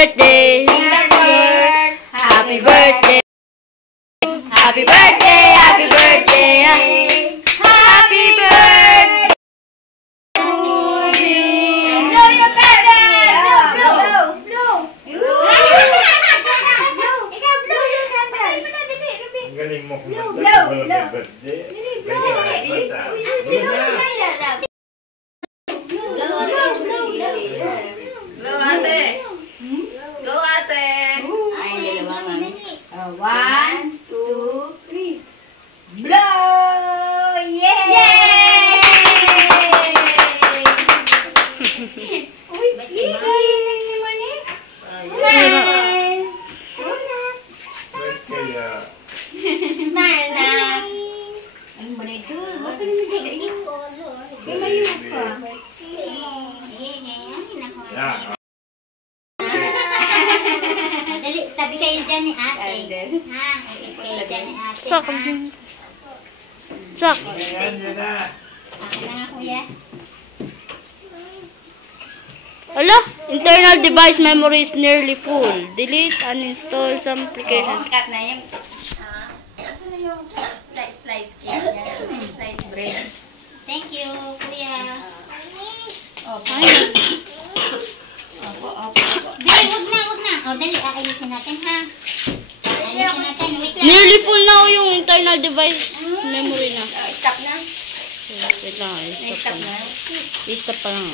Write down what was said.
birthday. Happy birthday. Happy birthday. Happy birthday. Happy birthday to you. Blow your candle. Blow. Ikaw blow your candle. Ang galing mo kumanta. Blow. Walang birthday. Go, ate. Go, ate. Ay, dalawa, mami. 1, 2, 3. Blow! Yay! Uy, smile! Smile na. Ano mo na ito? Kailayo ka. Yeah. Dali, tabi kayo dyan ni ate. Ha? Kayo dyan ni ate. Sak. Sak. Ayan, yan na. Ako na nga, kuya. Ala, internal device memory is nearly full. Delete, uninstall some applications. Cut na yung... Ito na yung slice cake niya. Slice bread. Thank you, kuya. Fine. Dali, wag na. O, dali, aayusin natin, ha? Aayusin natin, wait lang. Nearly full na yung internal device memory na. Stop na. Wait lang, i-stop pa Stop na. na. I-stop pa lang.